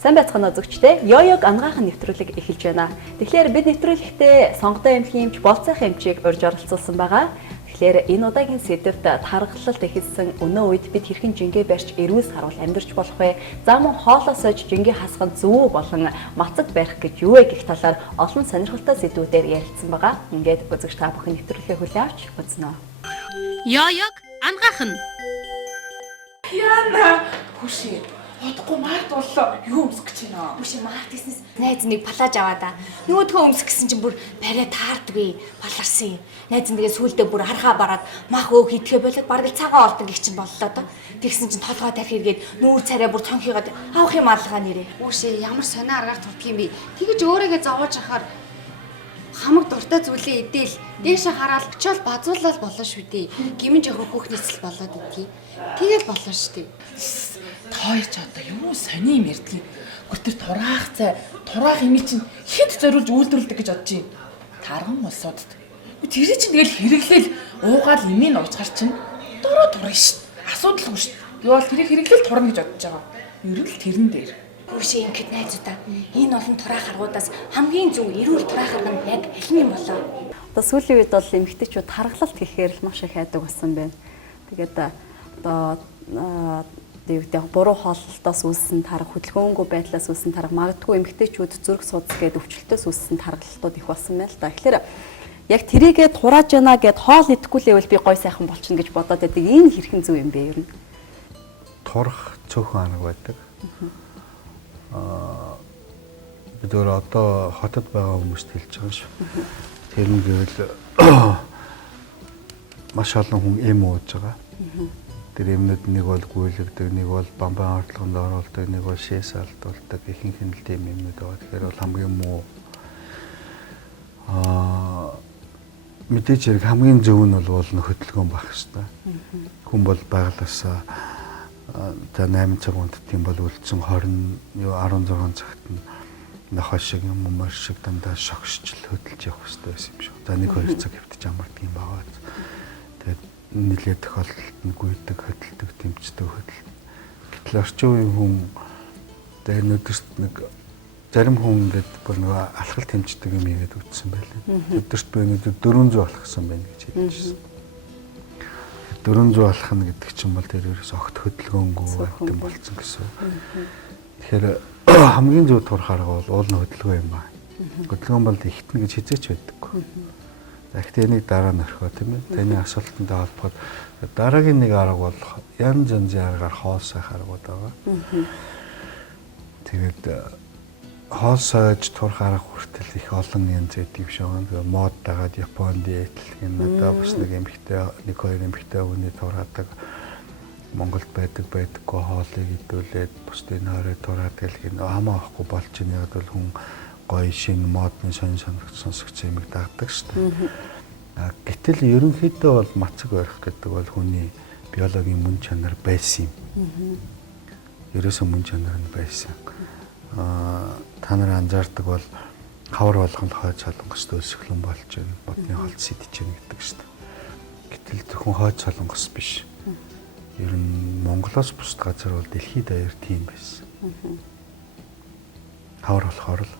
Сайн байцгаана үзэгчдээ. Йойог ангаахан нэвтрүүлэг эхэлж байна. Тэгэхээр бид нэвтрүүлэгтээ сонгодоо эмнэлгийн эмч болцох эмчийг урьж оролцуулсан байгаа. Тэгэхээр энэ удаагийн сэдвт тархалт эхэлсэн өнөө үед бид хэрхэн жингээ барьж эрүүл сарвал амьдарч болох вэ? За мөн хоолоос ож жингээ хасах зөв болон мацаг барих гэж юу вэ гэх талаар олон сонирхолтой сэдвүүдээр ярилцсан байгаа. Ингээд үзэгч та бүхэн нэвтрүүлгээ хүлээн авч үзнэ. Йойог ангаахан. Яна хүшээ. Бодохгүй март боллоо. Юу өмсөх гэж байна? Хүшээ март гэснээс найз нэг палаж аваа да. Нөгөөдхөө өмсөх гэсэн чинь бүр барай таардгүй паларсан юм. Найз нэгээ сүулдэ бүр харахаа бараад мах өг хитгэе болоод бараг л цагаан олдог гих чинь боллоо да. Тэгсэн чинь толгой тарих эргээд нүүр царай бүр цонхыгаад авах юм алгаа нэрээ. Хүшээ ямар сонио аргаар турддаг юм бэ? Тэгэж өөрийгөө зовоож ахаар хамаг дуртай зүйлээ идээл дээшээ хараад очиол базуулаад болно шүү дээ. Гимэн жоохон хүүхний цэл болоод идтий. Тэгэл болно шүү дээ. Хоёр ч одоо юу сони юм ярьдгийг. Гүтэр тураах цай, тураах имий чинь хэд зориулж үйлдвэрлэдэг гэж бодож юм. Тарган улсуудад. Тэр чинь тэгэл хэрэглээл уугаал имийг уучгаар чинь дөрөө турна шүү. Асуудалгүй шүү. Юу бол тэрийг хэрэглээл турна гэж бодож байгаа. Ерөөл тэрэн дээр. Хүшээ ингэхэд найзуудаа энэ олон тураах аргуудаас хамгийн зөв эрүүл тураах арга нь яг аль нь болоо? Одоо сүүлийн үед бол эмэгтэйчүүд тархалт гэхээр л маш их хайдаг болсон байна. Тэгээд одоо буруу хооллолтоос үүссэн тарх, хөдөлгөөнгүй байдлаас үүссэн тарх, магадгүй эмэгтэйчүүд зүрх судас гээд өвчлөлтөөс үүссэн тархалтууд их болсон байна л да. Тэгэхээр яг тэрийгээ турааж яана гэд хоол идэхгүй лээвэл би гой сайхан болчихно гэж бодоод байдаг. Энэ хэрхэн зөв юм бэ ер нь? Турах цөөхөн арга байдаг. Бид одоо хотод байгаа хүмүүст хэлж байгаа шүү. Тэр нь гэвэл маш олон хүн эм ууж байгаа. Тэр эмнүүд нэг бол гүйлгдэг, нэг бол бамбан орлогонд оруулдаг, нэг бол шээс алдуулдаг, ихэнх нь л тийм эмнүүд байгаа. Тэгэхээр бол хамгийн муу. Мэдээж хэрэг хамгийн зөв нь бол хөдөлгөөн байх хэрэгтэй. Хүн бол байгалаасаа за 8 цаг унтдаг юм бол үлдсэн 16 цагт нь нохой шиг юм мөр шиг дандаа шогшчл хөдөлж явах хэрэгтэй байсан юм шиг. За 1-2 цаг хөвтөж амардаг юм байгаа. Тэгээд нэлээд тохиолдолд нь гүйдэг, хөдөлдөг, тэмцдэг хөдөл. Гэтэл орчин үеийн хүн дээр нүдэрт нэг зарим хүн ингээд бүр нэг алхал тэмцдэг юм хийгээд үтсэн байлаа. Өдөрт би нэг 400 алхсан байна гэж хэлж байсан. 400 алхна гэдэг чинь бол тэр ерөөс огт хөдөлгөөнгүй байдсан болсон гэсэн. Тэгэхээр хамгийн зөв турах арга бол уулын хөдөлгөөн юм байна. Хөдөлгөөн бол ихтэн гэж хизээч байдаггүй. Гэхдээ энийг дараа нь орхио тийм ээ. Таны асуултантай холбоод дараагийн нэг арга бол янз янзын аргаар хоол сайх аргууд байгаа. Тэгээд хоол сайж турах арга хүртэл их олон янз байдаг юм шиг байна. Тэгээд мод дагаад Японд этлэг надад бас нэг эмэгтэй нэг хоёр эмэгтэй хүний тураадаг Монголд байдаггүй хоолыг идүүлээд бусдын нойроо тураадаг гэх нэг хамаа авахгүй болж ийн яг бол хүн гоё шинэ модны сонь сонсогдсон юмыг дагдаг шүү дээ. Гэтэл ерөнхийдөө бол мацаг барих гэдэг бол хүний биологийн мөн чанар байсан юм. Ерөөсөө мөн чанар нь байсан. Та нар анзаардаг бол хавар болгонд хойд солонгост өлсгөлэн болж байна. Бодны холд сэтэж байна гэдэг шүү дээ. Гэтэл зөвхөн хойд солонгос биш. Ер нь Монголоос бусад газар бол дэлхийд даяар тийм байсан. Хавар болохоор л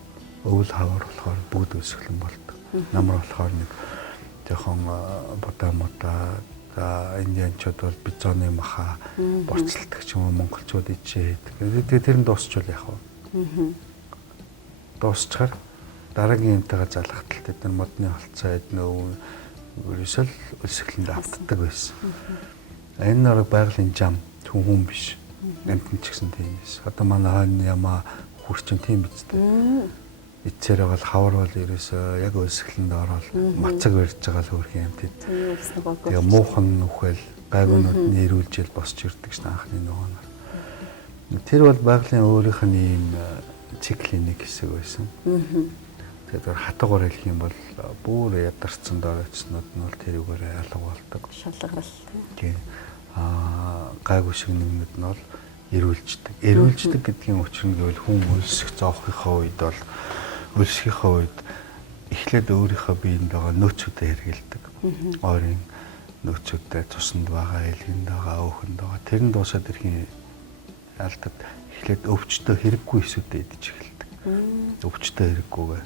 өвөл хавар болохоор бүгд өлсгөлэн болдог. Намар болохоор нэг жоохон бодамота индианчууд бол бизоны маха борцолдог ч юм уу монголчууд ичээд. Тэгээд тэр нь дуусчвал яах вэ? Дуусчаар дараагийн юмтайгаа залхахтал тэд нар модны холцоо эднөө ерөөсөө өлсгөлөнд автдаг байсан. Энэ нар байгалийн зам хүн биш. Амтэн ч гэсэн тийм биш. Одоо манай хойно ямаа хүрчин тийм биз дээ. Ицээр бол хавар бол ерөөсөө яг өлсгөлөнд ороод мацаг барьж байгаа л хөрх юм тийм. Тэгээ муухан нүхэл гайгуунууд нь ирүүлжэл босч ирдэг шин анхны нөгөөнөр. Тэр бол байгалийн өөрийнх нь ийм циклийн нэг хэсэг байсан. Тэгээд хатгаар хэлэх юм бол бүр ядарсан дөрөвчнүүд нь бол тэрүүгээр алга болдог. Шалгарал. Тийм. Гайгүй шиг нэгнүүд нь бол эрүүлждэг. Эрүүлждэг гэдгийн учир нь гэвэл хүн өлсөх зоохийнхоо үед бол өлсгийнхөө үед эхлээд өөрийнхөө биеинд байгаа нөөцүүдэд хэрэгэлдэг. Ойрын нөөцүүдэд тусанд байгаа, элгэнд байгаа, өөхөнд байгаа. Тэр нь дуусаад ирэхийн алдад эхлээд өвчтөө хэрэггүй эсүүдээ идэж эхэлдэг. Өвчтөө хэрэггүйгээ.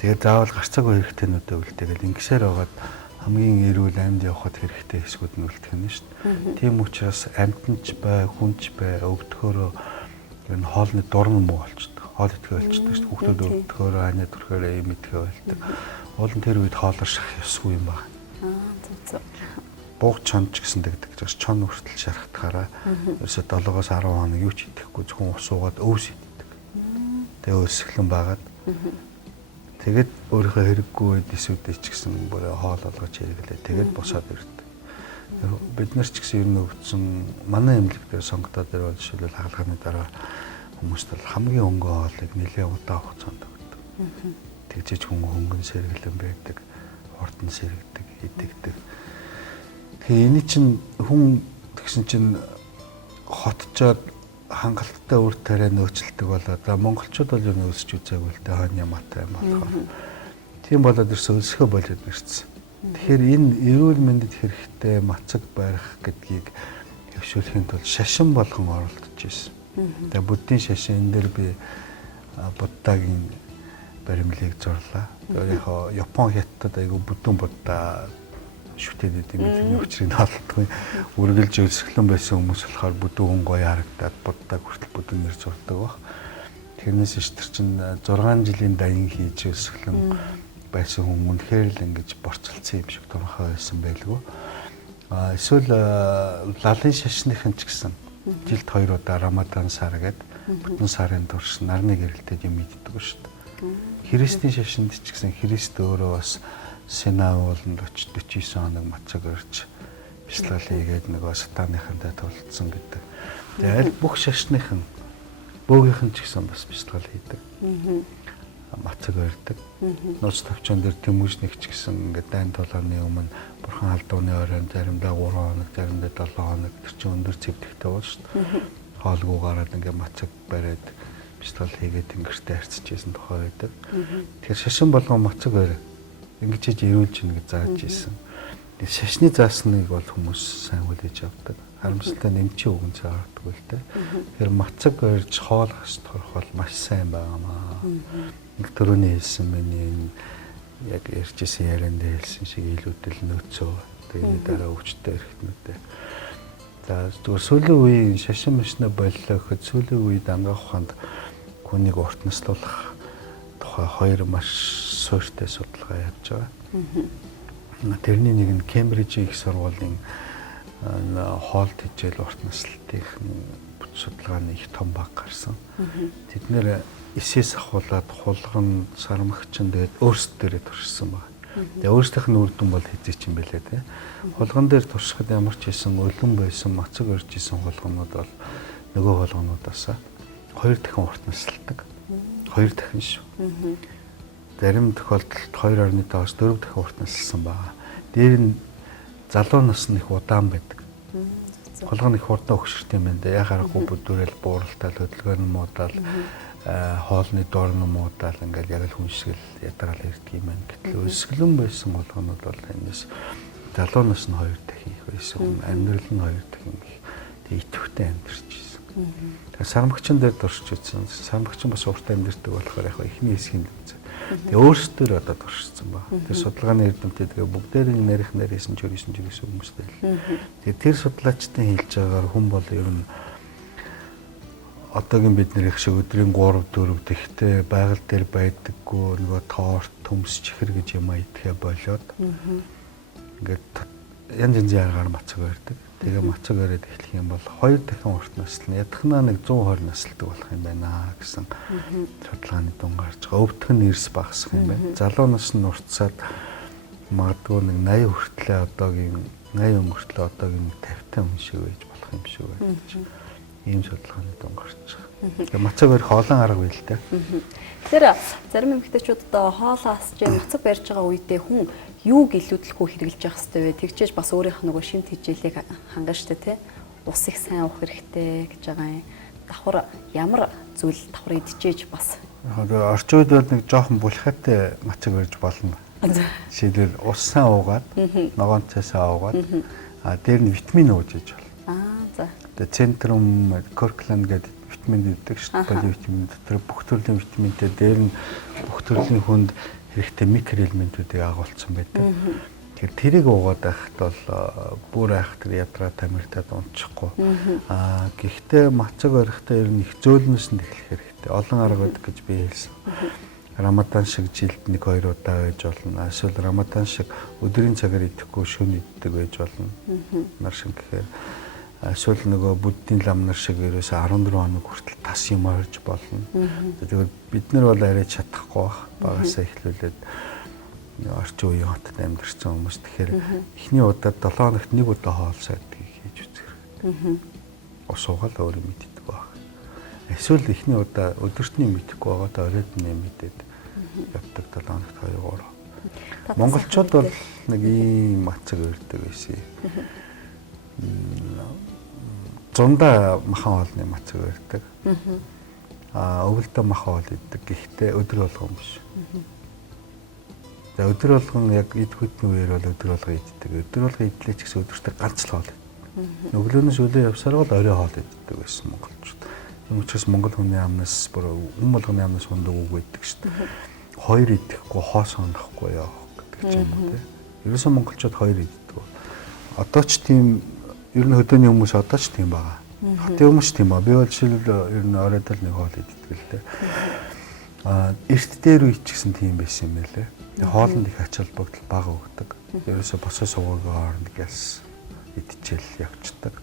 Тэгээд заавал гарцаагүй хэрэгтэйнүүдээ үлдээгээл ингэсээр байгаад хамгийн эрүүл амьд явахад хэрэгтэй эсгүүд нь үлдэх нь шүү дээ. Тийм учраас амьтанч бай, хүнч бай, өвдөхөөрөө ер нь хоолны дурн муу болчдөг. Хоол идэхээ болчдөг шүү дээ. Хүүхдүүд өвдөхөөрөө анаа төрхөөрөө юм идэхээ болдог. Уул нь тэр үед хоолорших ёсгүй юм байна. Зөв. Бууг чонч гэсэн дэгдэг гэж чон хүртэл шархтахаараа ерөөсө 7-оос 10 хоног юу ч идэхгүй зөвхөн ус уугаад өвс иддэг. Тэгээ өсөглөн байгаад тэгээд өөрийнхөө хэрэггүй үед эсүүдээ ч гэсэн бүр хоол олгож хэрэглээ. Тэгээд босоод ирдэг. Бид нар ч гэсэн ер нь өвдсөн манай эмнэлэг дээр сонгодоо дээр бол жишээлбэл хаалганы дараа хүмүүст бол хамгийн өнгө хоолыг нэлээд удаан хугацаанд өгдөг. Тэгжиж хүн хөнгөн сэргэлэн байдаг, хурдан сэргдэг, идэгдэг. Тэгээ энэ чинь хүн тэгсэн чинь хотчоод хангалттай үр тариа нөөцлөдөг болоод монголчууд бол юу нөөсч үзээгүй л дээ хойны матай болохоор. Тийм болоод ирсэн өлсгөө болоод ирсэн. Тэгэхээр энэ эрүүл мэндэд хэрэгтэй мацаг барих гэдгийг хөвшүүлэхийн тулд шашин болгон оролдож ирсэн. Тэгээ буддийн шашин энэ дээр би буддагийн баримлыг зурлаа. Тэгээ яг Япон хятад айгу буддын будда шүтээд идэм бидний учрыг олдгүй үргэлж өсөглөн байсан хүмүүс болохоор бүдүүн хүн гоё харагдаад буддаг хүртэл бүдүүн нэр зурдаг баг. Тэрнээс иш тэр чинь 6 жилийн даян хийж өсөглөн байсан хүн үнэхээр л ингэж борцолцсон юм шиг томхоо байсан байлгүй. Эсвэл лалын шашныхын ч гэсэн жилд 2 удаа Рамадан сар гэдэг бүтэн сарын турш нарны гэрэлтэд юм иддэг шүү дээ. Христийн шашинд ч гэсэн Христ өөрөө бас Сена ууланд 49 хоног мацаг өрж бяцлал хийгээд нөгөө сатаныхантай тулцсан гэдэг. Тэгээ аль бүх шашныхан бөөгийнхэн ч гэсэн бас бяцлал хийдэг. Мацаг өрдөг. Нууц төвчөн дээр тэмүүжник ч гэсэн ингээд дайн толооны өмнө бурхан алдууны оройн заримдаа 3 хоног, заримдаа 7 хоног тэр чинь өндөр цэвдэхтэй бол шүү дээ. Хоолгүй гараад ингээд мацаг бариад бяцлал хийгээд тэнгэртээ харьцажсэн тухай байдаг. Тэгэхээр шашин болгон мацаг өрөө ингэж хийж ирүүлж ийн гэж зааж ирсэн. Шашны заасныг бол хүмүүс сайн хүлээж авдаг. Харамсалтай нэмчийн үгэн цаагаардаг л дээ. Тэгэхээр мацаг өрж хоолгос торох бол маш сайн байнамаа. Нэг төрөний хэлсэн миний яг ярьжсэн ярианд хэлсэн шиг илүүдэл нөөцөө. Тэгээд дараа өвчтөй эрхтнүүдээ. За зүгээр сүүлийн үеийн шашин машина боллоо гэхэд сүүлийн үед ангаах ухаанд хүнийг урт наслуулах тухай 2 маш суурьтай судалгаа явж байгаа. Тэрний нэг нь Кембрижийн их сургуулийн хоол тэжээл урт наслтын судалгааны их том баг гарсан. Тэд нэр эсээс ахуулаад хулган сармагчин тэгээд өөрсдөө туршсан баг. Тэгээ өөрсдийнх нь үр дүн бол хэзээ ч юм бэлээ те. Хулган дээр туршихад ямар ч хэсэн өлөн байсан мацаг өрж исэн хулганууд бол нөгөө хулгануудаас 2 дахин урт наслдаг. 2 дахин шүү. Зарим тохиолдолд 2.5-аас 4 дахин урт наслсан байгаа. Дээр нь залуу насны их удаан байдаг. Хулган их хурдан өгшөрт юм байна. Яг харахгүй бүдүүрэл бууралтал хөдөлгөөн нь муудаал хоолны дорн муудаал ингээл яг л хүн шиг л ядраал ирдэг юм байна. Гэтэл өсгөлөн байсан хулганууд бол энэс залуу нас нь 2 дахин их байсан. Амьдрал нь 2 дахин их. Тэг идэвхтэй амьдарч ирсэн. Тэгээ сармагчин дээр туршиж үзсэн. Сармагчин бас урт амьдардаг болохоор яг ихний хэсгийн үзсэн. Тэгээ өөрсдөө одоо туршсан ба. Тэр судалгааны эрдэмтэд тэгээ бүгдээрээ нарийнх нарийсэн ч өрөөсөн ч гэсэн хүмүүстэй л. Тэгээ тэр судлаачдын хэлж байгаагаар хүн бол ер нь одоогийн бидний их шиг өдрийн 3-4 тэгтээ байгаль дээр байдаггүй нөгөө торт, төмс, чихэр гэж юм идэх болоод ингээд янз янзын аргаар мацаг барьдаг. Тэгээ мацаг бариад эхлэх юм бол 2 дахин урт наслна. Ядахнаа нэг 120 наслдаг болох юм байна гэсэн судалгааны дунд гарч байгаа. Өвдөх нь эрс багасах юм байна. Залуу нас нь уртсаад магадгүй нэг 80 хүртлээ одоогийн 80 өнгөртлөө одоогийн 50 хүн шиг байж болох юм шиг байна. Ийм судалгааны дунд гарч байгаа. Тэгээ мацаг барих олон арга байл та. Тэгэхээр зарим эмэгтэйчүүд одоо хоол асж мацаг барьж байгаа үедээ хүн юуг илүүдлэхгүй хэрэглэж явах хэрэгтэй вэ? Тэгчээж бас өөрийнх нөгөө шимт хичээлийг хангана штэ тий. Ус их сайн уух хэрэгтэй гэж байгаа юм. Давхар ямар зүйл давхар идчихээж бас. Орчин үед бол нэг жоохон булхаатай мацаг барьж болно. Жишээлбэл ус сайн уугаад, ногоон цай сайн уугаад, дээр нь витамин ууж иж болно. За. Тэгээ центрум корклан гэдэг витамин гэдэг шүү дээ. Поливитамин дотор бүх төрлийн витаминтэй дээр нь бүх төрлийн хүнд хэрэгтэй микроэлементүүдийг агуулсан байдаг. Тэгэхээр тэрийг уугаад байхад бол бүр айхтар ядраа тамиртад унчихгүй. Гэхдээ мацаг барихтаа ер нь их зөөлнөөс нь эхлэх хэрэгтэй. Олон арга байдаг гэж би хэлсэн. Рамадан шиг жилд 1-2 удаа байж болно. Эсвэл рамадан шиг өдрийн цагаар идэхгүй шөнө иддэг байж болно. Нар шиг гэхээр эсвэл нөгөө буддийн лам нар шиг ерөөсө 14 хоног хүртэл тас юм орж болно. Тэгээд бид нар бол арай чадахгүй багасаа эхлүүлээд орчин үеийн хотод амьдарсан хүмүүс. Тэгэхээр эхний удаад 7 хоногт 1 удаа хоол сайдгийг хийж үзэх хэрэгтэй. Ус уугаал өөрөө мэддэг баг. Эсвэл эхний удаа өдөртний мэдэхгүй байгаа оройд нэмэдэд явдаг 7 хоногт 2-3. Монголчууд бол нэг ийм мацаг өрдөг байсан. Зундаа махан хоолны мацаг өрдөг. Өвөлдөө махан хоол иддэг. Гэхдээ өдөр болгон биш. За өдөр болгон яг ид хөдний үеэр бол өдөр болго иддэг. Өдөр болго идлээ ч гэсэн өдөртөө ганц л хоол. Өглөөнөөс өглөө явсаар бол орой хоол иддэг байсан монголчууд. Тийм учраас монгол хүний амнаас бүр хүн болгоны амнаас ундаг үг байдаг шүү дээ. Хоёр идэхгүй хоос онохгүй явах гэдэг ч юм уу тийм. Ерөөсөө монголчууд хоёр иддэг. Одоо ч тийм ер нь хөдөөний хүмүүс одоо ч тийм байгаа. Хотын хүмүүс тийм ба. Би бол жишээл ер нь оройд л нэг хоол иддэг л дээ. Эрт дээр үе ч гэсэн тийм байсан юм байлээ. Хоолнд их ач холбогдол бага өгдөг. Ерөөсө босоо суугаа хооронд гяс идчихэл явцдаг.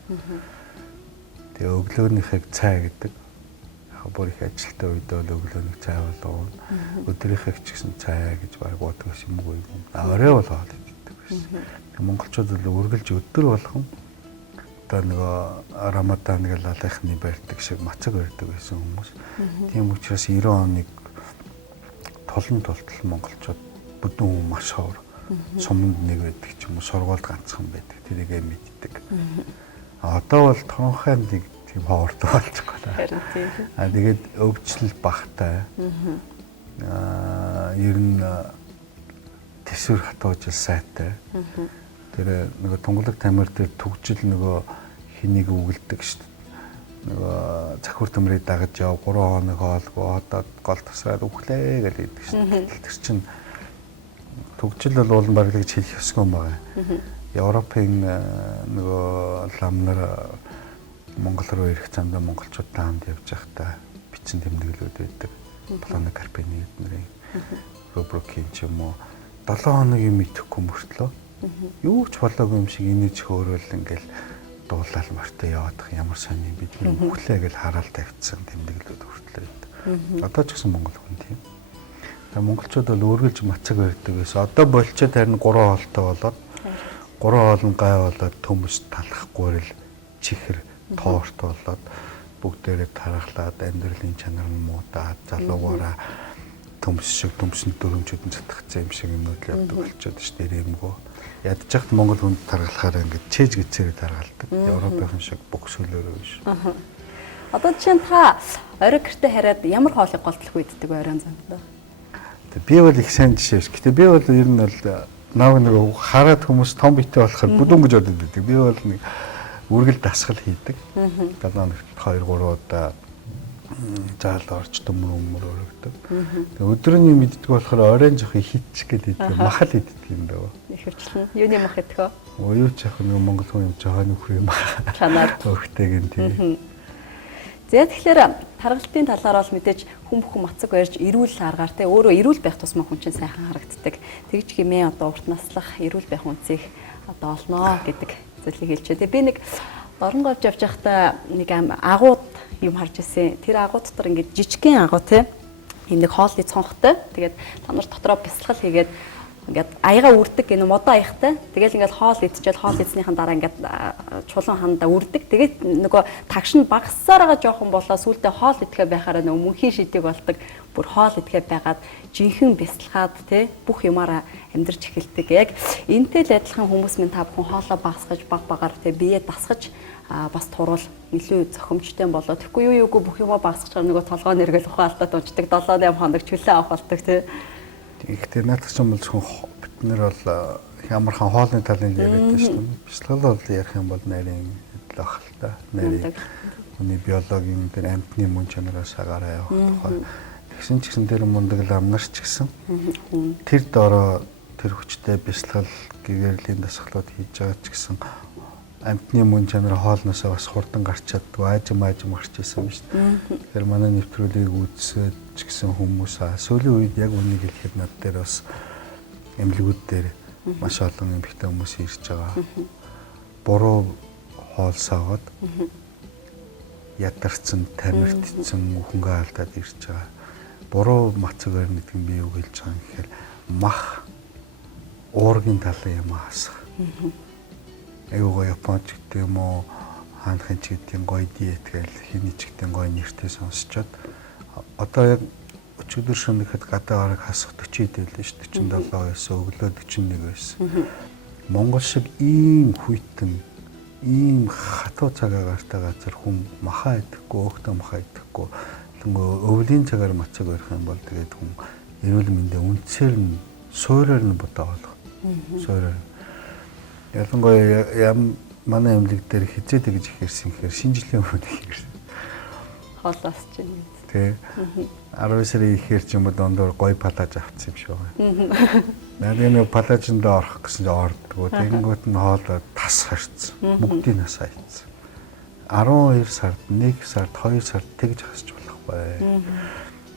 Тэгээ өглөөнийхийг цай гэдэг. Яг бүр их ажилтаа үед бол өглөөнийг цай болгоно. Өдрийнхийг ч гэсэн цай гэж баг боддог юм уу юм. Орой бол хоол иддэг байсан. Монголчууд бол үргэлж өдөр болгон одоо нөгөө рамадан гэл алайхны барьдаг шиг мацаг барьдаг байсан хүмүүс. Тийм учраас 90 оныг толон толтол монголчууд бүдүүн хүн маш ховор. Суманд нэг байдаг ч юм уу, сургуульд ганцхан байдаг. Тэрийгээ мэддэг. Одоо бол тонхой нэг тийм ховортой болчихгоо. Харин тийм. Тэгээд өвчлөл багтай. Ер нь төсвөр хатуужил сайтай. Тэр нөгөө тунгалаг тамир дээр түгжил нөгөө хэнийг үгэлдэг шүү дээ. Нөгөө захиур төмрийг дагаж яв 3 хоног хоолгүй одоо гол тасраад өглөө гэж хэлдэг шүү дээ. Тэр чинь түгжил бол уулан барилга гэж хэлэх ёсгүй юм байна. Европын нөгөө ламнар Монгол руу ирэх замдаа монголчуудтай хамт явж байхдаа бичсэн тэмдэглэлүүд байдаг. Плана Карпени эднэрийн Рубрукийн ч юм уу 7 хоногийн мэдэхгүй мөртлөө юу ч болоогүй юм шиг инээж хөөрөл ингээл дуулал мортой яваадах ямар сони бидний өглөө гэж хараал тавьчихсан тэмдэглэлүүд хүртлээ байдаг. Одоо ч гэсэн монгол хүн тийм. Тэгээ монголчууд бол үргэлж мацаг барьдаг байсан. Одоо болчоод харин 3 хоолтой болоод 3 хоол нь гай болоод төмөс талахгүй л чихэр тоорт болоод бүгдээрээ тархлаад амьдралын чанар нь муудаад залуугаараа төмс шиг төмсөнд дөрөмчүүдэн цатгцсан юм шиг юмнууд л явдаг болчиход ш дээрэмгөө. Ядчихт монгол хүнд тархалахаар ингээд чээж гэцээрээ тархалдаг. Европын шиг бөксөлөөрөө биш. Одоо чинь та орой гэртээ хараад ямар хоолыг голдлох үйддэг оройн замдаа? Би бол их сайн жишээ ш. Гэтэ би бол ер нь бол нэг хараад хүмүүс том битээ болохоор бүдүүн гэж боддог байдаг. Би бол нэг үргэлж дасгал хийдэг. 7 хоногт 2-3 удаа заал орч төмөр өргөдөг. Тэгээ өдрөний мэддэг болохоор оройн жоох хитчих гэдэг махал иддэг юм даа. Их хвчлэн. Юуны мах идэх вэ? Юу ч яг нэг монгол хүн юм жоохон нөхөр юм аа. Чанаар өгтэйг нь тийм. За тэгэхээр таргалтын талаар бол мэдээж хүн бүхэн мацаг барьж эрүүл аргаар те өөрөө эрүүл байх тусмаа хүн чинь сайхан харагддаг. Тэгж гэмээ одоо урт наслах эрүүл байх үнцийг одоо олноо гэдэг зүйлийг хэлчихэ. Тэгээ би нэг Оронгойд явж байхдаа нэг агууд юм харж ирсэн. Тэр агуу дотор ингээд жижигхэн агуу те юм нэг хоолны цонхтой. Тэгээд та нар дотроо бясалгал хийгээд ингээд аяга үрдэг гэнэ модоо аягтай. Тэгэл ингээд хоол идчихэл хоол идснийхэн дараа ингээд чулуун хандаа үрдэг. Тэгээд нөгөө тагш нь багасаар байгаа жоохон болоо сүултээ хоол идэхэ байхаараа нөгөө мөнхийн шидэг болдог. Бүр хоол идэхэ байгаад жинхэнэ бясалгаад те бүх юмараа амьдарч эхэлдэг. Яг энтэй л адилхан хүмүүс минь та бүхэн хоолоо багасгаж баг багаар те бие дасгаж бас турвал илүү зохимжтой болоо. Тэгэхгүй юу юугүй бүх юмаа багасгachаар нөгөө толгой нэргэл ухаалтад унждаг 7-8 хоног чөлөө авах болдог те. Тэгэхдээ наадах юм бол бид нар бол ямархан хоолны талын яриад байна шүү дээ. Бясалгал бол ярих юм бол нарийн ах л та. Нарийн хүний биологийн дээр амьтны мөн чанараас агараа явах тухай. Тэгсэн ч гэсэн тэр мундаг ламнарч гэсэн тэр дороо тэр хүчтэй бясалгал гэгэрлийн дасгалууд хийж байгаа ч гэсэн амьтны мөн чанар хоолноосоо бас хурдан гарч чаддгүй аажим гарч ирсэн юм шүү дээ. Тэгэхээр манай нэвтрүүлгийг үзсэж ч гэсэн хүмүүс сүүлийн үед яг үнийг хэлэхэд над дээр бас эмнэлгүүд дээр маш олон эмэгтэй хүмүүс ирж байгаа. Буруу хоол саваад ядарсан, тамирдсан, хөнгөө алдаад ирж байгаа. Буруу мацаг өрн гэдэг нь би юу хэлж байгаа юм гэхээр мах уургийн талын юм хаасах. Аюугаа японч гэдэг юм уу, хаанхын ч гэдэг гоё диет гээл хиний ч гэдэг гоё нэртэй сонсчоод одоо яг өчигдөр шөнөхэд гадаа гараг хасах 40 дээл шүү дээ. 47 байсан, өглөө 41 байсан. Монгол шиг ийм хүйтэн, ийм хатуу цаг агаартай газар хүн махаа идэхгүй, өөхтөө махаа идэхгүй. Өвлийн цагаар мацаг барих юм бол тэгээд хүн эрүүл мэндийн үндсээр нь суураар нь бодоо болох. Суураар. Ялангуяа манай эмнэлэг дээр хизээ тэгж ихэрсэн гэхээр шинжилгээ өмнө ихэрсэн. Хоолоос ч юм. Тэ. 19 сарын ихээр ч юм уу дондор гой палаж авчихсан юм шиг байна. Надад палажинд орох гэсэн чинь ордгоо. Тэнгүүт нь хоолоо тас харцсан. Бүгдийн нас хайцсан. 12 сард, 1 сард, 2 сард тэгж хасч болохгүй.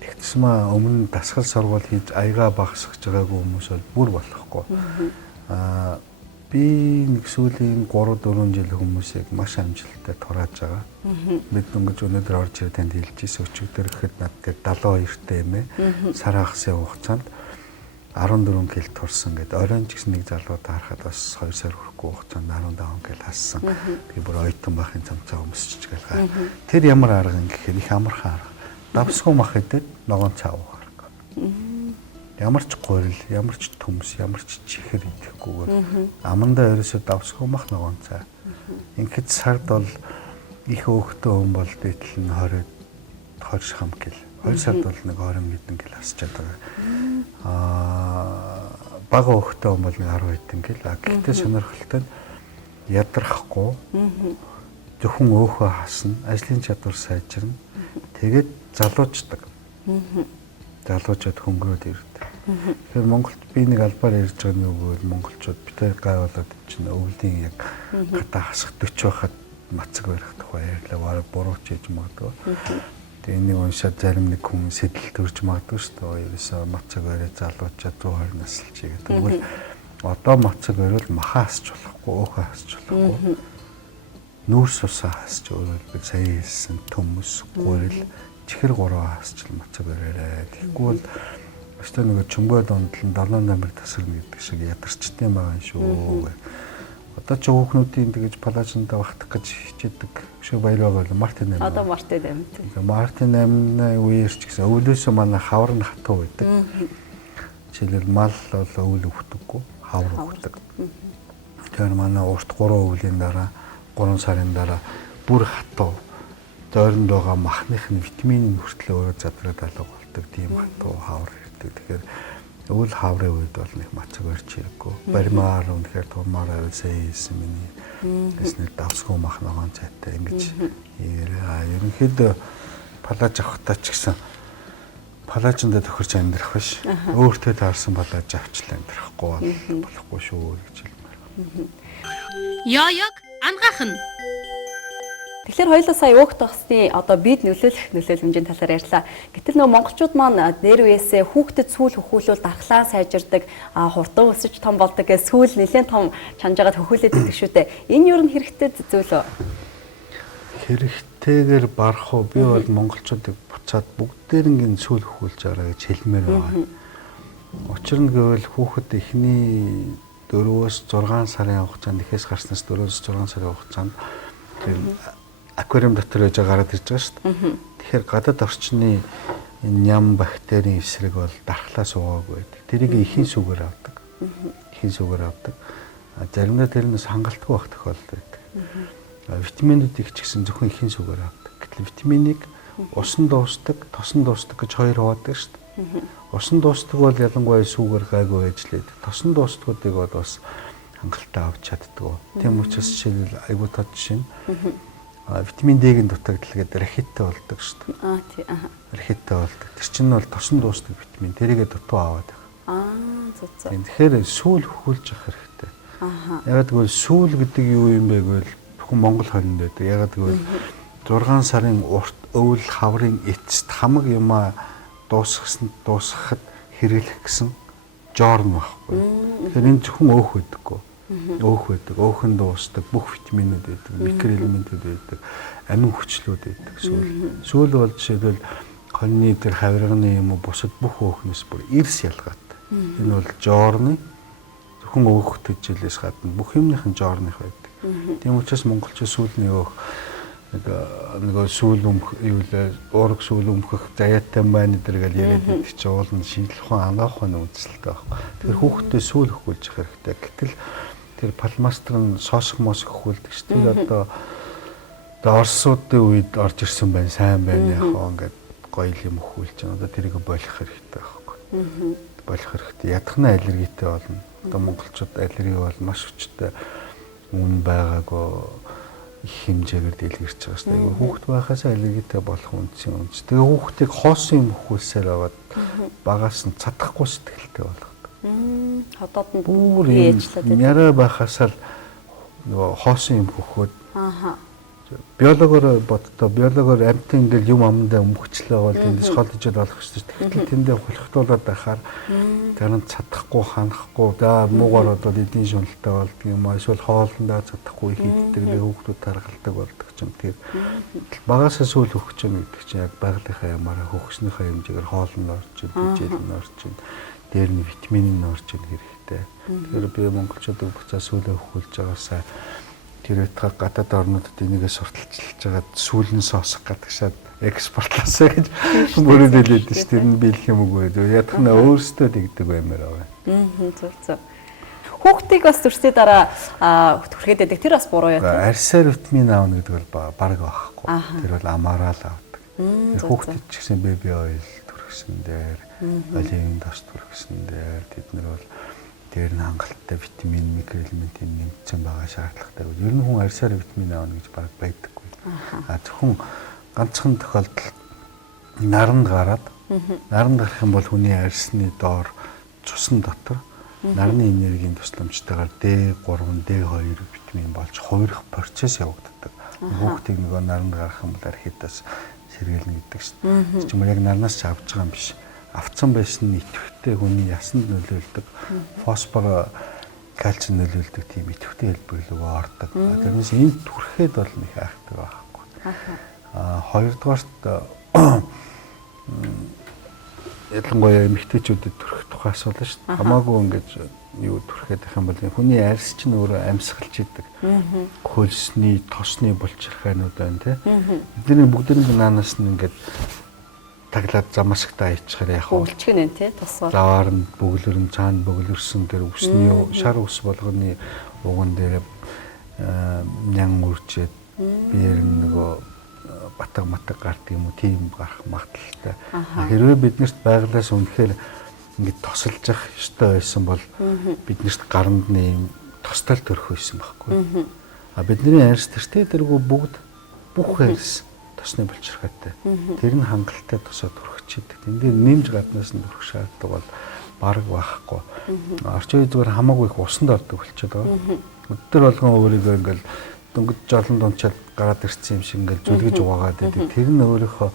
Тэгтсмээ өмнө дасгал сургууль хийж аяга багсгаж байгаагүй хүмүүс бол бүр болохгүй. Би нэг сүүлийн 3-4 жил хүмүүсийг маш амжилттай турааж байгаа. Бид ингэж өнөөдөр орж ирээд танд хэлжсэн өчигдөр гэхэд над дээр 72-тэй юм ээ. Сар хагасын хугацаанд 14 кг турсан гэдэг. Оройн ч гэсэн нэг залуудаа харахад бас 2 сар хүрэхгүй хугацаанд 15 кг хассан. Тэгээ бүр ойтон бахын цамцаа өмсөж гэлгаа. Тэр ямар арга юм гэхээр их амархан арга. Давсгүй мах идэд ногоон цаав гарах. Ямар ч гурил, ямар ч төмс, ямар ч чихэр идэхгүйгээр амандаа ерөөсөө давсгүй мах ногоон цаа. Ингээд сард бол их өөхтөө хүн бол дээдл нь 20 хам кг. 2 сард бол нэг 20 хэдэн кг хасчаад байгаа. Бага өөхтөө хүн бол нэг 10 хэдэн кг. Гэхдээ сонирхолтой нь ядрахгүй. Зөвхөн өөхөө хасна, ажлын чадвар сайжирна. Тэгээд залуучдаг. Залуучууд хөнгөрөөд ирдэг. Тэгэхээр Монголд би нэг албаар ярьж байгаа нь юу гэвэл монголчууд битээ гайвуулаад чинь өвлийн яг гадаа хасах 40 байхад мацаг барих тухай ярьлаа. Бурууч хийж магадгүй. Тэгээ энийг уншаад зарим нэг хүн сэтэл төрж магадгүй шүү дээ. Ерөөсөө мацаг бариад залуучаад 120 наслж игээд. Тэгвэл одоо мацаг бариул махаа хасч болохгүй, өөхөө хасч болохгүй. Нүүрс усаа хасч өөрөөр сая хэлсэн төмөс, гурил, чихэр гурваа хасч мацаг бариараа. Тэгэхгүй бол өстөө нэг чөмбөө дондлон 7 намар тасарна гэдэг шиг ядарчдсан байгаа юм шүү. Одоо ч хүүхнүүдийн тэгж палажиндаа багтах гэж хичээдэг шиг баяр байгаа л Мартин 8. Одоо Мартин 8. Мартин 8-ны үеэр ч гэсэн өвлөөсөө манай хавар нь хатуу байдаг. Жишээлбэл мал бол өвөл өгдөггүй, хавар өгдөг. Тэгэхээр манай урт 3 өвлийн дараа 3 сарын дараа бүр хатуу дойронд байгаа махных нь витамин хүртэл өөрөө задраад алга болдог тийм хатуу хавар. Тэгэхээр өвөл хаврын үед бол нэг мацаг барьж хэрэггүй. Баримаар үнэхээр турмаар авсаа хийсэн миний. Тэснэ давсгүй мах ногоон цайтай ингэж ийгээрээ. Ерөнхийдөө палаж авахтаа ч гэсэн палажиндаа тохирч амьдрах биш. Өөртөө таарсан палаж авчлаа амьдрахгүй болохгүй шүү гэж хэлмээр байна. Яяг ангахан. Тэгэхээр хоёулаа сая өөх тосны одоо бид нөлөөлөх хэмжээний талаар ярьлаа. Гэтэл нөгөө монголчууд маань нэр үесээ хүүхдэд сүүл хөхүүлвэл дархлаа сайжирдаг, хурдан өсөж том болдог гэж сүүл нэлээд том чанжаагаад хөхүүлээд байдаг шүү дээ. Энэ юу н хэрэгтэй зүйл үү? Хэрэгтэйгээр барах уу? Би бол монголчуудыг буцаад бүгдээрнгийн сүүл хөхүүлж араа гэж хэлмээр байгаа. Учир нь гэвэл хүүхэд эхний 4-6 сарын хугацаанд ихээс гарснаас 4-6 сарын хугацаанд аквариум дотор байж гараад ирж байгаа шүү дээ. Тэгэхээр гадаад орчны ням бактерийн эсрэг бол дархлаа суугаагүй байдаг. Тэрийг ихийн сүгээр авдаг. Ихийн сүгээр авдаг. Заримдаа тэрнээс хангалтгүй байх тохиолдол байдаг. Витаминуудыг ч гэсэн зөвхөн ихийн сүгээр авдаг. Гэтэл витаминыг усан дуустдаг, тосон дуустдаг гэж хоёр хуваадаг шүү дээ. Усан дуустдаг бол ялангуяа сүгээр гайгүй ажиллаад, тосон дуустдагуудыг бол бас хангалттай авч чаддгүй. Тийм учраас жишээлбэл айгуу тод жишээ нь витамин D-ийн дутагдал гэдэг рахиттай болдог шүү дээ. Тий. Рахиттай болдог. Тэр чинь бол тосон дуустдаг витамин. Тэрийгэ дутуу аваад байгаа. Зүг. Тэгэхээр сүүл хөхүүлж явах хэрэгтэй. Яг тэгвэл сүүл гэдэг юу юм бэ гэвэл бүхэн Монгол хонинд байдаг. Яг тэгвэл 6 сарын урт өвөл хаврын эцэст хамаг юмаа дуусгахад хэрэглэх гэсэн жорн байхгүй. Тэгэхээр энэ зөвхөн өөх байдаггүй. Өөх байдаг. Өөхөнд дуусдаг бүх витаминууд байдаг, микроэлементүүд байдаг, амин хүчлүүд байдаг. Сүүл бол жишээлбэл хоньны тэр хавирганы юм уу бусад бүх өөхнөөс бүр эрс ялгаатай. Энэ бол жорны зөвхөн өөх төжилээс гадна бүх юмныхан жорных байдаг. Тийм учраас монголчууд сүүлний өөх нөгөө сүүл уураг сүүл өмхөх заяатай байна гэдэг яриад байдаг чи уул нь шинжилхэн анаахын үндэслэлтэй байхгүй. Тэгэхээр хүүхдээ сүүл хөхүүлж явах хэрэгтэй. Гэтэл тэр палмастер нь соосох мосох хөхүүлдэг шүү дээ. Одоо Оросуудын үед орж ирсэн байна, сайн байна яг ингээд гоё юм хөхүүлж байна. Одоо тэрийг болох хэрэгтэй байхгүй. Болох хэрэгтэй. Ядахна аллергитэй болно. Одоо монголчууд аллерги бол маш хүчтэй үн байгаагүй их хэмжээгээр дэлгэрч байгаа шүү дээ. Хүүхэд байхаас аллергитэй болох үндсэн үнс. Тэгээ хүүхдийг хоосон юм хөхүүлсээр аваад багаас нь цадахгүй сэтгэлтэй болгодог. Хотод нь бүр яраа байхаас л нөгөө хоосон юм хөхөөд биологоор боддоо биологоор амьтан ингээл юм амдаа өмгчлээ бол тэндээс хол ижил болох шүү дээ. Тэгтэл тэндээ хулхтуулаад байхаар тэрэн цадахгүй ханахгүй за муугаар одоо эдийн шуналтай болдго юм аа эсвэл хоолндоо цадахгүй хийддэг би хүүхдүүд таргалдаг болдог ч юм. Тэгэхээр багасаа сүүл хөхч юм гэдэг чинь яг байгалийнхаа ямаараа хөхснийхаа хэмжээгээр хоолнд орж ижил нь орж дээр нь витамин нь орж ирэх хэрэгтэй. Тэгэхээр би монголчуудыг буцаа сүүлээ хөхүүлж байгаасаа тэр утгаар гадаад орнуудад энийгээ сурталчилж байгаа сүүлэн соосох гадагшаад экспортлаасаа гэж мөрөд хэлээд шүү. Тэр нь биелэх юм үгүй. Ядахна өөрсдөө тэгдэг баймаар байгаа. Зөв. Хүүхдийг бас төрсний дараа түрхэд байдаг. Тэр бас буруу яа. Арьсаар витамин аавна гэдэг бол баг байхгүй. Тэр бол амаараа л авдаг. Хүүхдэд ч гэсэн беби ойл төрхсөн дээр, оливын тос төрхсөн дээр тэд нар бол дээр нь хангалттай витамин, микроэлементийн нэмэгдсэн байгаа шаардлагатай. Ер нь хүн арьсаар витамин аавна гэж баг байдаггүй. Зөвхөн ганцхан тохиолдолд наранд гараад наранд гарах юм бол хүний арьсны доор цусан дотор нарны энергийн тусламжтайгаар D3, D2 витамин болж хувирах процесс явагддаг. Хүүхдийг нөгөө наранд гарах юм бол архитаас сэргээлнэ гэдэг шүү. Чимээ яг нарнаас ч авч байгаа юм биш. Авцсан байсан идэвхтэй хүний ясанд нөлөөлдөг фосфор, кальци нөлөөлдөг тийм идэвхтэй хэлбэр рүү ордог. Тэрнээс энд түрэхэд бол нэг хайхдаг байхгүй. Хоёрдугаарт ялангуяа эмэгтэйчүүдэд төрөх тухай асуудал шүү дээ. Хамаагүй ингэж юу төрөхэд их юм бол хүний арьс чинь өөрөө амьсгалж идэг. Хөлсний, тосны булчирхайнууд байна тийм. Эдгээр бүгдээрээ наанаас нь ингэж таглаад замашгтаа ичхээр яг өвлчгэн энэ тий тусгаар. Заваар нь бөглөрн цаана бөглөрсөн тэр үсний шар ус болгоны уган дээр нян үрчээд биеэр нөгөө батаг гардаг юм уу тийм гарах магадaltaй. Хэрвээ биднэрт байгалаас үнэхээр ингэ тосолж явах ёстой байсан бол биднэрт гаранд нэм тостол төрөх байсан байхгүй. Бидний арьс тэртээ бүгд бүх арьс тосны булчирхайтай. Тэр нь хангалттай тосоо төрөхчихэд. Энд дээр нэмж гаднаас нь төрөх шаардлага бол бараг байхгүй. Орчин үеийн зүгээр хамаагүй их усанд ордог болчиход байгаа. Өдөр болгон өөрийгөө ингээл дөнгөж жолон дунчаад гараад ирсэн юм шиг ингээл зүлгэж угаагаад байдаг. Тэр нь өөрийнхөө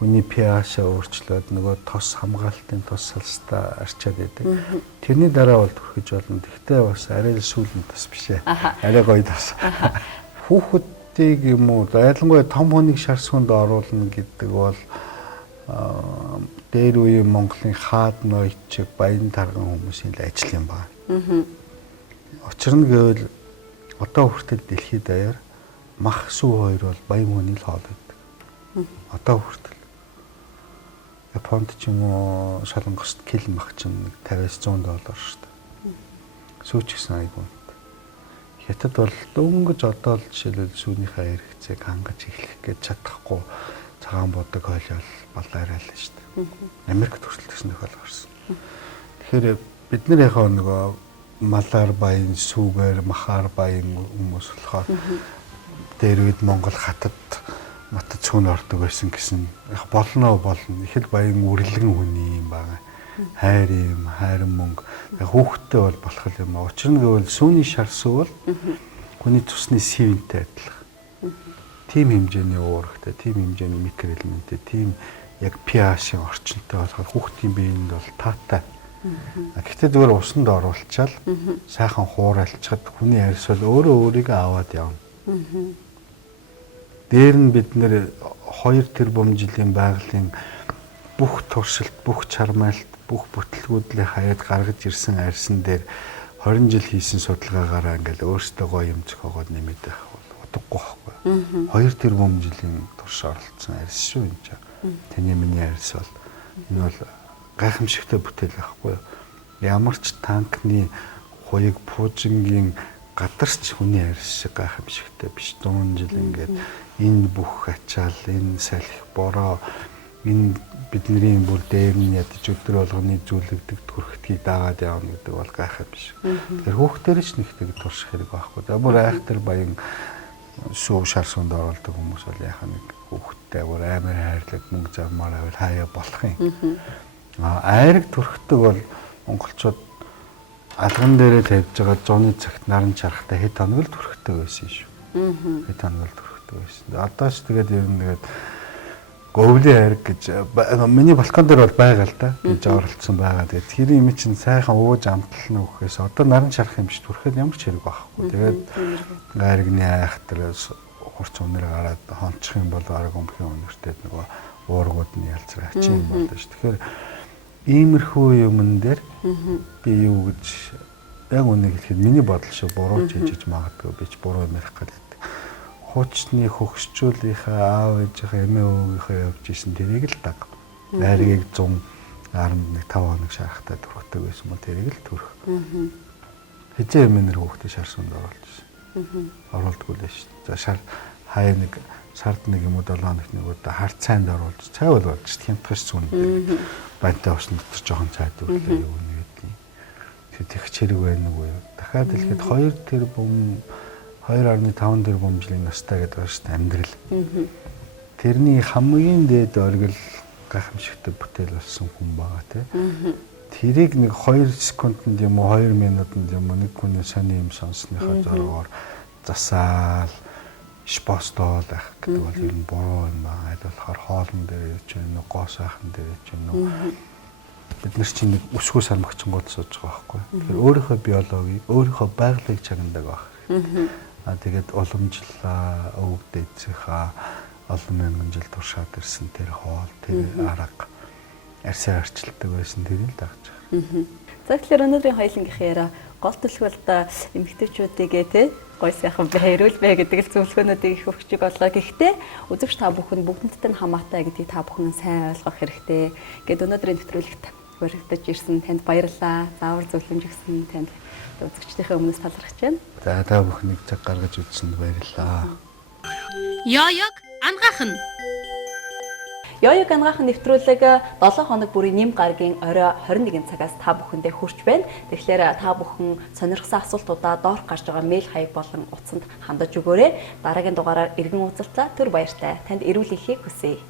хүний pH-аа өөрчлөөд нөгөө тос хамгаалтын тос салстаа арчаад байдаг. Тэрний дараа бол төрөхөж болно. Тэгтээ бас арай л сүүлэн тос биш ээ. Арай гоё тос. Хүүхэд юм уу ялангуяа том хүнийг шар сүнд оруулна гэдэг бол дээр үеийн Монголын хаад ноёч баян тарган хүмүүсийн ажил юм байна. Учир нь гэвэл одоо хүртэл дэлхийд даяар мах сүү хоёр бол баян хүний л хоол байдаг. Одоо хүртэл Японд ч юм уу Солонгост кил мах чинь $50-100 шүү дээ. Сүүч гэсэн айгүй. Хятад бол дөнгөж одоо л жишээлбэл сүүнийхээ хэрэгцээг хангаж эхлэх гэж чадахгүй цагаан бодог хойлол балаарай л шүү дээ. Америкт хүртэл гэсэн тохиол гарсан. Тэгэхээр бид нар яг нөгөө малаар баян, сүүгээр, махаар баян хүмүүс болохоор дээр үед Монгол хатад матад цөөн ордог байсан гэсэн яг болно. Их л баян үрлэгэн хүний юм байна. Хайр юм, хайрын мөнгө. Яг хүүхдтэй бол болох юм. Учир нь гэвэл сүүний шар сүү бол хүний цусны сивэнтэй адилхан. Тим хэмжээний уурхтай, тим хэмжээний микроэлементтэй, тим яг pH-ийн орчинтой болохоор хүүхдийн биеинд бол таатай. Гэхдээ зүгээр усанд оруулчаал сайхан хуурайлцахад хүний арьс бол өөрөө өөрийгөө аваад явна. Дээр нь бид нэр 2 тэрбум жилийн байгалийн бүх туршилт, бүх чармайлт, бүх бүтлгүүдлээ хаяад гаргаж ирсэн арьсан дээр 20 жил хийсэн судалгаагаараа ингээл өөртөө гоё юм зохиогоод нэмээд байх бол утгагүй байхгүй. 2 тэрбум жилийн турш оролцсон арьс шүү энэ чинь. Таны миний арьс бол энэ бол гайхамшигтай бүтээл байхгүй юу? Ямар ч танкны хуйг пуужингийн гадарч хүний арьс шиг гайхамшигтай биш. 100 жил ингээд энэ бүх ачаал, энэ салхи бороо, энэ бидний бүр дээр нь ядаж өдөр болгоны зүйлэгдэг төрхтгийг дагаад явна гэдэг бол гайхав биш. Тэгэхээр хүүхдээр ч нэгдэг турших хэрэг байхгүй. За бүр айхтар баян сүү шар сүнд оролдог хүмүүс бол яхаа нэг хүүхдтэй бүр амар хайрлаг мөнгө зармаар байвал хаяа болох юм. Айраг төрхтөг бол монголчууд алган дээрээ тавьж байгаа зуны цагт наран чарахтай хэд хоног л төрхтөг байсан шүү. Хэд хоног л төрхтөг байсан. Одоо ч тэгээд ер нь тэгээд говлийн хайраг гэж миний балкон дээр бол байгаа л да. Гэж оролцсон байгаа. Тэгээд тэр юм чинь сайхан ууж амтлна өгөхөөс одоо наран чарах юм шиг төрөхөд ямар ч хэрэг байхгүй. Тэгээд гайрагны айхтар хурц өнөр гараад хончих юм бол арга өмхийн өнөртэй нөгөө уургууд нь ялцраач юм болно шүү. Тэгэхээр иймэрхүү юмн дээр би юу гэж яг үнийг хэлэхэд миний бодол шиг буруу хийж магадгүй би ч буруу юм ярих гэдэг. Хуучны хөгсчүүлийнхээ аав ээжийнхээ эмээ өвгийнхээ явж исэн тэрийг л даг. Найргийг 111 5 хоног шарахтай төрөхтэй байсан бол тэрийг л төрөх. Хэзээ эмээнэр хүүхдээ шарсанд оруулж исэн. Оруулдгүй л шүү. За шар хаяа нэг сард нэг юм уу 7 хоногт нэг удаа харт цайнд оруулж цай бол болж хямдхаш зүүн дээр бантай усны дотор жоохон цай дүүрлээ юу нэгдний. Тэгэх хэрэг байна уу юу? Дахиад хэлэхэд 2 тэрбум 2.5 тэрбум жилийн настай гэдэг байна шүү дээ амьдрал. Тэрний хамгийн дээд оргил гайхамшигтай бүтээл болсон хүн байгаа тийм. Тэрийг нэг 2 секундэд юм уу 2 минутанд юм уу нэг хүний сони юм сонссныхаа зоргоор засаал спостол ах гэдэг бол ер нь буруу юм байна. Аль болохоор хоолн дээр явж байна уу, гоо сайхан дээр явж байна уу. Бид нар чинь нэг өсгөө сармагчингууд сууж байгаа байхгүй. Тэгэхээр өөрийнхөө биологийг, өөрийнхөө байгалыг чагнадаг байх. Тэгээд уламжлалаа, өвөг дээдсийнхаа олон мянган жил туршаад ирсэн тэр хоол, тэр арга арьсаар арчилдаг байсан тэрийг л дагж байгаа. За тэгэхээр өнөөдрийн хоёулангийнхаа яриа гол төлөвлөлт эмэгтэйчүүдийгээ те гой сайхан байруул бай гэдэг л зөвлөгөөнүүдийг их өгч боллоо. Гэхдээ үзэгч та бүхэн бүгднтэй нь хамаатай гэдгийг та бүхэн сайн ойлгох хэрэгтэй. Гэт өнөөдрийн нэвтрүүлэгт өргөдөж ирсэн танд баярлалаа. Заавар зөвлөмж өгсөн танд үзэгчдийнхээ өмнөөс талархаж байна. За та бүхнийг цаг гаргаж үзсэнд баярлалаа. Яяг ангахын. Яяг ангахын нэвтрүүлэг 7 хоног бүрийн нэм гарагийн орой 21 цагаас та бүхэндээ хүрч байна. Тэгэхээр та бүхэн сонирхсан асуултуудаа доорх гарч байгаа мэйл хаяг болон утсанд хандаж өгөөрэй. Дараагийн дугаараар иргэн уулзалтаа түр баяртай. Танд эрүүл энхийг хүсье.